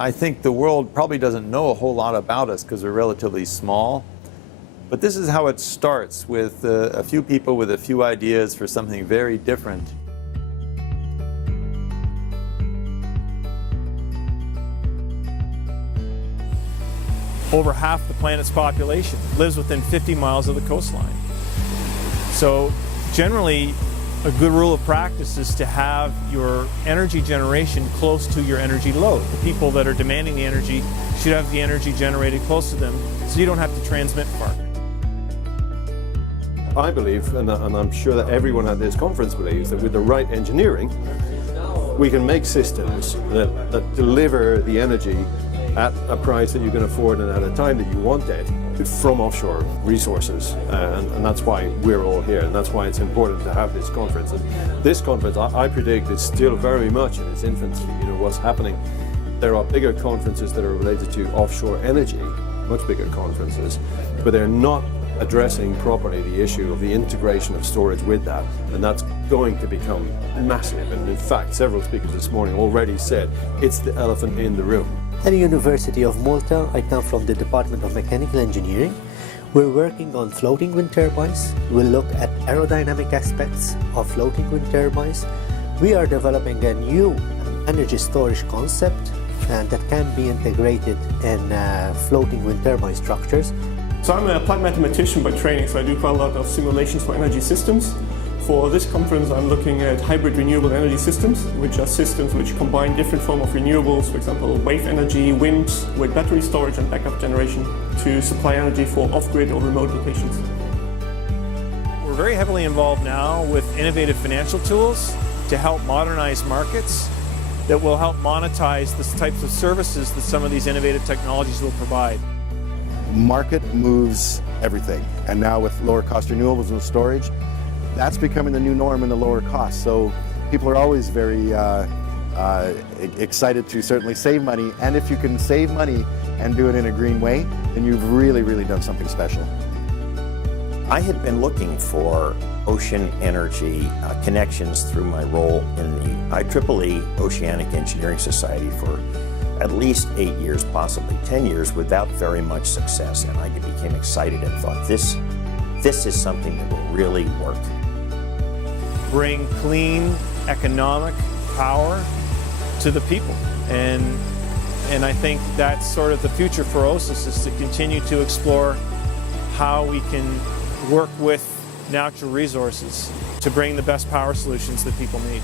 I think the world probably doesn't know a whole lot about us because we're relatively small. But this is how it starts, with a few people with a few ideas for something very different. Over half the planet's population lives within 50 miles of the coastline. So generally, a good rule of practice is to have your energy generation close to your energy load. The people that are demanding the energy should have the energy generated close to them, so you don't have to transmit far. I believe, and I'm sure that everyone at this conference believes, that with the right engineering, we can make systems that deliver the energy at a price that you can afford and at a time that you want it from offshore resources. And that's why we're all here, and that's why it's important to have this conference. And this conference, I predict, is still very much in its infancy. You know, what's happening, there are bigger conferences that are related to offshore energy, much bigger conferences, but they're not addressing properly the issue of the integration of storage with that, and that's going to become massive. And in fact, several speakers this morning already said it's the elephant in the room. At the University of Malta, I come from the Department of Mechanical Engineering. We're working on floating wind turbines. We'll look at aerodynamic aspects of floating wind turbines. We are developing a new energy storage concept that can be integrated in floating wind turbine structures. So I'm a applied mathematician by training, so I do quite a lot of simulations for energy systems. For this conference, I'm looking at hybrid renewable energy systems, which are systems which combine different forms of renewables, for example, wave energy, wind, with battery storage and backup generation to supply energy for off-grid or remote locations. We're very heavily involved now with innovative financial tools to help modernize markets that will help monetize the types of services that some of these innovative technologies will provide. Market moves everything, and now with lower cost renewables and storage, that's becoming the new norm in the lower cost. So people are always very excited to certainly save money, and if you can save money and do it in a green way, then you've really, really done something special. I had been looking for ocean energy connections through my role in the IEEE Oceanic Engineering Society for at least 8 years, possibly 10 years, without very much success. And I became excited and thought, this is something that will really work. Bring clean, economic power to the people. And I think that's sort of the future for OSESS, is to continue to explore how we can work with natural resources to bring the best power solutions that people need.